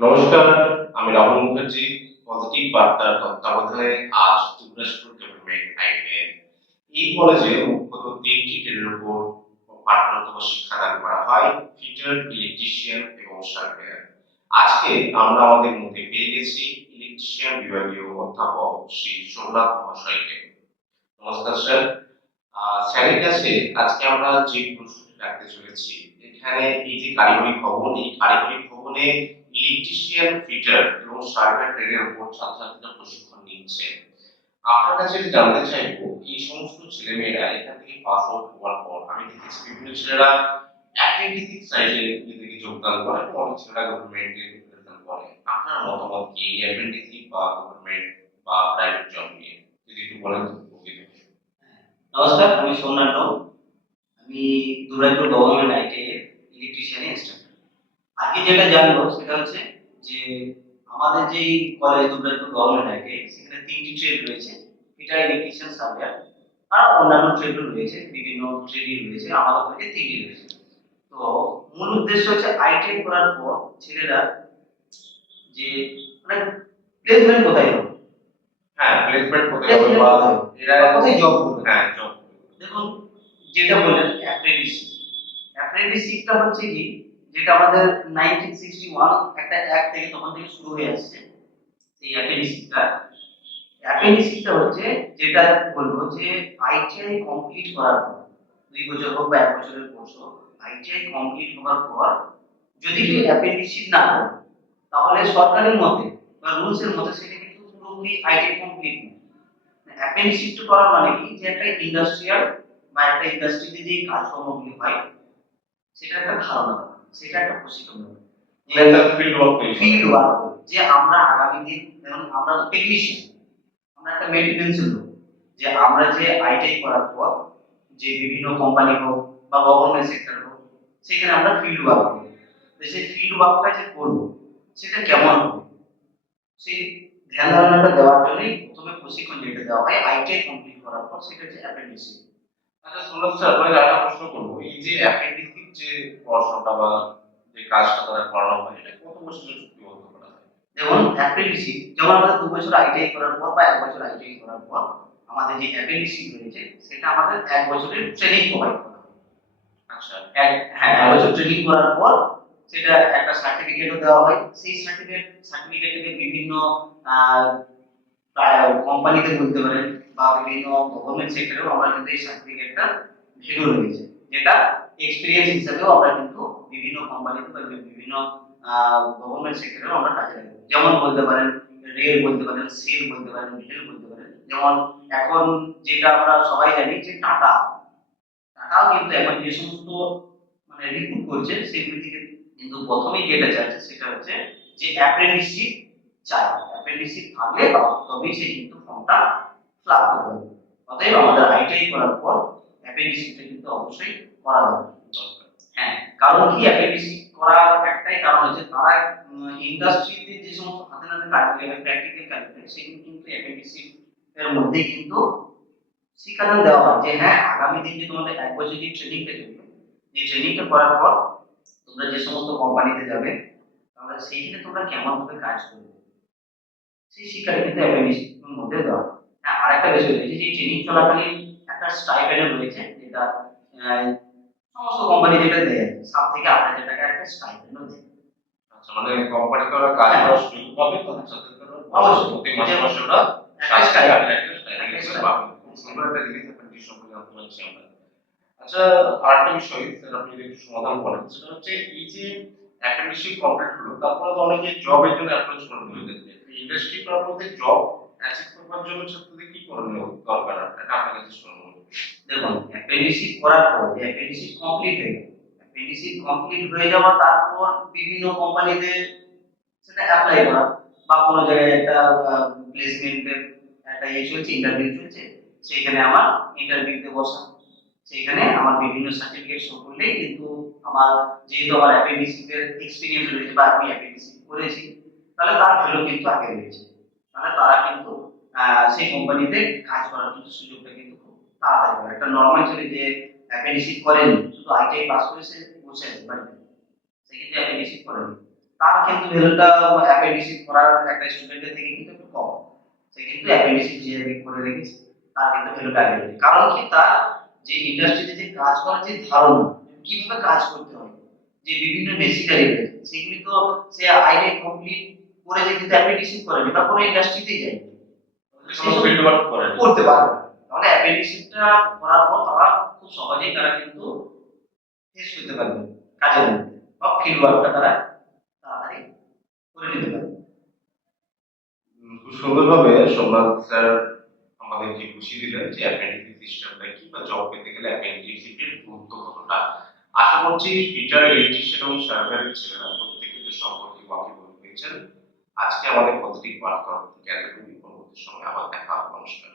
নমস্কার, আমি রাহুল মুখার্জি। পজিটিভ বার্তার তত্ত্বাবধানে আজ যুক্তরাষ্ট্র ডেভেলপমেন্ট আইনের এই কলেজে মুখ্যত ৩টি ট্রেডের উপর পাঠরত বা শিক্ষাদান করা হয়: ফিটার, ইলেকট্রিশিয়ান এবং সার্ভেয়ার। আজকে আমরা আমাদের মধ্যে পেয়ে গেছি ইলেকট্রিশিয়ান বিভাগীয় অধ্যাপক শ্রী সোমনাথ মহাশয়কে। নমস্কার স্যার। স্যারের কাছে আজকে আমরা যে প্রশ্নটি রাখতে চলেছি, এখানে এই যে কারিগরি ভবন, এই কারিগরি ভবনে ইলেকট্রিশিয়ান, ফিটার এবং সার্ভেয়ার ট্রেডের উপর ছাত্রছাত্রীরা প্রশিক্ষণ নিচ্ছে। আপনার কাছে জানতে চাইবো, এই সমস্ত ছেলেমেয়েরা এখান থেকে পাস আউট হওয়ার পর আমি দেখেছি বিভিন্ন ছেলেরা অ্যাপ্রেন্টিসশিপ সাইডে নিজেদেরকে যোগদান করে এবং অনেক ছেলেরা গভর্নমেন্টে যোগদান করে। আপনার মতামত কি এই অ্যাপ্রেন্টিসশিপ বা গভর্নমেন্ট বা প্রাইভেট জব নিয়ে? যদি একটু বলেন তো উপকৃত হই। নমস্কার, আমি সোমনাথ রাও। আমি Durgapur government IT electrician instructor. আজকে যেটা জানবো সেটা হচ্ছে যে আমাদের যে কলেজ দুর্গাপুর গভর্নমেন্ট আইটি, সেখানে 3টি ট্রেড রয়েছে: ফিটার, ইলেকট্রিশিয়ান, সার্ভেয়ার। আর অন্যান্য ট্রেডও রয়েছে, বিভিন্ন ট্রেডই রয়েছে। আমাদের কলেজে 3টি রয়েছে। তো মূল উদ্দেশ্য হচ্ছে আইটি করার পর ছেলেরা যে মানে প্লেসমেন্ট কোথায় হবে, হ্যাঁ, প্লেসমেন্ট কোথায় হবে বা এরা কোথায় জব করবে। হ্যাঁ, জব। দেখুন, যেটা বললেন অ্যাপ্রেন্টিসশিপ, অ্যাপ্রেন্টিসশিপটা হচ্ছে কি, যেটা আমাদের 1961 একটা অ্যাক্ট থেকে তখন থেকে শুরু হয়ে আসছে। এই অ্যাপ্রেন্টিসশিপটা হচ্ছে, যেটা বলবো যে আইটিআই কমপ্লিট করার পর 2 বছর হোক বা 1 বছরের কোর্স হোক, আইটিআই কমপ্লিট হওয়ার পর যদি কেউ অ্যাপ্রেন্টিসশিপ না করে, তাহলে সরকারের মতে বা রুলস এর মতে সেটা কিন্তু পুরোপুরি আইটিআই কমপ্লিট না। অ্যাপ্রেন্টিসশিপ করা মানে কি, যে একটা ইন্ডাস্ট্রিয়াল বা একটা ইন্ডাস্ট্রিতে যে কাজকর্মগুলি হয় সেটা একটা ধারণা দেওয়া, সেটা একটা প্রশিক্ষণ দেওয়া। ফিল্ড ওয়ার্ক, যে আমরা আগামী দিন, যেমন আমরা তো টেকনিশিয়ান, আমরা একটা মেইনটেনেন্স লোক, যে আমরা যে আইটিআই করার পর যে বিভিন্ন কোম্পানি হোক বা গভর্নমেন্ট সেক্টর হোক, সেখানে আমরা ফিল্ড ওয়ার্ক করি। তো সেই ফিল্ড ওয়ার্কটা যে করবো সেটা কেমন হবে, সেই ধ্যান ধারণাটা দেওয়ার জন্যই প্রথমে প্রশিক্ষণ যেটা দেওয়া হয় আইটিআই কমপ্লিট করার পর, সেটা হচ্ছে অ্যাপ্রেন্টিসশিপ। আচ্ছা সুরজ স্যার, আপনাকে আরেকটা প্রশ্ন করবো। এই যে অ্যাপ্রেন্টিসশিপ যে পড়াশোনাটা বা যে কাজটা তারা করানো হয়, এটা কত বছরের চুক্তিবদ্ধ করা হয়? যেমন অ্যাপ্রেন্টিসশিপ, যেমন আমাদের 2 বছর আইটিআই করার পর বা 1 বছর আইটিআই করার পর আমাদের যে অ্যাপ্রেন্টিসশিপ রয়েছে, সেটা আমাদের 1 বছরের ট্রেনিং প্রোভাইড করা হয়। আচ্ছা। হ্যাঁ, 1 বছর ট্রেনিং করার পর সেটা একটা সার্টিফিকেটও দেওয়া হয়। সেই সার্টিফিকেট থেকে বিভিন্ন কোম্পানিতে বলতে পারেন বা বিভিন্ন গভর্নমেন্ট সেক্টরেও আমরা কিন্তু এই সার্টিফিকেটটা ভ্যালু রয়েছে, যেটা এক্সপেরিয়েন্স হিসেবেও আমরা কিন্তু বিভিন্ন কোম্পানিতে বা বিভিন্ন গভর্নমেন্ট সেক্টরেও আমরা কাজে লাগাই। যেমন বলতে পারেন রেল, বলতে পারেন সেল, বলতে পারেন রিটেল, বলতে পারেন। যেমন এখন যেটা আমরা সবাই জানি যে টাটাও কিন্তু এখন যে সমস্ত রিক্রুট করছে, সেগুলি থেকে কিন্তু প্রথমেই যেটা চাইছে সেটা হচ্ছে যে অ্যাপ্রেন্টিসশিপ চাই। অ্যাপ্রেন্টিসশিপ থাকলে তবেই সে কিন্তু ফর্মটা ফিল আপ করতে পারবে। অতএব আমাদের আইটিআই করার পর অ্যাপ্রেন্টিসশিপটা কিন্তু অবশ্যই করা দরকার। হ্যাঁ, কারণ কি, অ্যাপ্রেন্টিসশিপ করার একটাই কারণ হচ্ছে তারা ইন্ডাস্ট্রিতে যে সমস্ত হাতে নাতে কাজগুলি হয়, প্র্যাকটিক্যাল কাজগুলি, সেগুলো কিন্তু অ্যাপ্রেন্টিসশিপ এর মধ্যেই কিন্তু শিক্ষাদান দেওয়া হয়। যে হ্যাঁ, আগামী দিন যে তোমাদের 1 বছর যে ট্রেনিংটা চলবে, যে ট্রেনিংটা করার পর তোমরা যে সমস্ত কোম্পানিতে যাবে, তাহলে সেইখানে তোমরা কেমন ভাবে কাজ করবে, সেই শিক্ষাটা কিন্তু অ্যাপ্রেন্টিসশিপের মধ্যে দেওয়া হয়। হ্যাঁ, আরেকটা বিষয় রয়েছে যে ট্রেনিং চলাকালীন একটা স্টাইপেন্ড রয়েছে, যেটা সমস্ত কোম্পানি যেটা দেয়, 7 থেকে 8 হাজার টাকা একটা স্টাইপেন্ড দেয়। আচ্ছা, মানে কোম্পানিতে ওরা কাজ করার সুযোগ পাবে, তাদের সাথে অবশ্যই প্রতি মাসে মাসে ওরা 7 থেকে 8 হাজার টাকা পাবে। খুব সুন্দর একটা জিনিস অ্যাপ্রেন্টিস সম্পর্কে জানতে পারছি আমরা। আচ্ছা, আরেকটা বিষয় স্যার আপনি যদি একটু সমাধান করেন, সেটা হচ্ছে এই যে অ্যাপ্রেন্টিসশিপ কমপ্লিট হলো, তারপরে তো অনেকে জবের জন্য অ্যাপ্রোচ করে বলেছে, ইন্ডাস্ট্রি পারপাসে জব অ্যাচিভ করবার জন্য ছাত্রদের কি করণীয় দরকার, এটা আপনার কাছে শুনবো। দেখুন, অ্যাপ্রেন্টিসশিপ করার পর যে অ্যাপ্রেন্টিসশিপ কমপ্লিট হয়ে গেল, অ্যাপ্রেন্টিসশিপ কমপ্লিট হয়ে যাওয়া, তারপর বিভিন্ন কোম্পানিতে সেটা অ্যাপ্লাই করা বা কোনো জায়গায় একটা প্লেসমেন্টের একটা চলছে, ইন্টারভিউ চলছে, সেইখানে আমার ইন্টারভিউতে বসা, সেইখানে আমার বিভিন্ন সার্টিফিকেট শো করলেই কিন্তু আমার, যেহেতু আমার অ্যাপ্রেন্টিসশিপের এক্সপিরিয়েন্স রয়েছে বা আমি অ্যাপ্রেন্টিসশিপ করেছি, তাহলে তার ভ্যালু কিন্তু আগে রয়েছে। তাহলে তারা কিন্তু সেই কোম্পানিতে কাজ করার কিন্তু সুযোগটা কিন্তু খুব তাড়াতাড়ি হয়। একটা নর্মাল ছেলে যে অ্যাপ্রেন্টিসশিপ করেনি, শুধু আইটিআই পাস করেছে, বসে আছে বাড়িতে, সে কিন্তু অ্যাপ্রেন্টিসশিপ করেনি, তার কিন্তু ভ্যালুটা অ্যাপেন্ডিক্স করার একটা স্টুডেন্টের থেকে কিন্তু একটু কম। সে কিন্তু অ্যাপেন্ডিক্স যে করে রেখেছে তার কিন্তু ভ্যালুটা আগে রয়েছে। কারণ কি তার যে ইন্ডাস্ট্রিতে যে কাজ করার যে ধারণা কিভাবে কাজ করতে হয়, যে বিভিন্ন মেশিনারি রয়েছে সেগুলি তো সে আইনে কমপ্লিট করে যে কিন্তু অ্যাপেন্ডিক্স করেনি বা কোনো ইন্ডাস্ট্রিতেই যায়নি, কোনো ফিল্ড ওয়ার্ক করেন। করতে পারবে না। তাহলে অ্যাপেন্ডিক্সটা করার পর তারা খুব সহজেই তারা কিন্তু শেষ করতে পারবে কাজের মধ্যে, বা ফিল্ড ওয়ার্কটা তারা তাড়াতাড়ি করে নিতে পারবে। খুব সুন্দরভাবে সোমনাথ স্যার আমাদেরকে বুঝিয়ে দিলেন যে অ্যাপেন্ডিক্স সিস্টেমটা কি বা জব পেতে গেলে অ্যাপেন্ডিক্স এর গুরুত্ব কতটা। আশা করছি ফিচার ইলেকট্রিশিয়ান এবং সার্ভারের ছেলেরা প্রত্যেকে যে সম্পর্কে ওয়াকিবহাল হয়েছেন। আজকে আমাদের পজিটিভ বার্তা থেকে এতটুকু, পরবর্তী সময় আবার দেখা হবে। নমস্কার।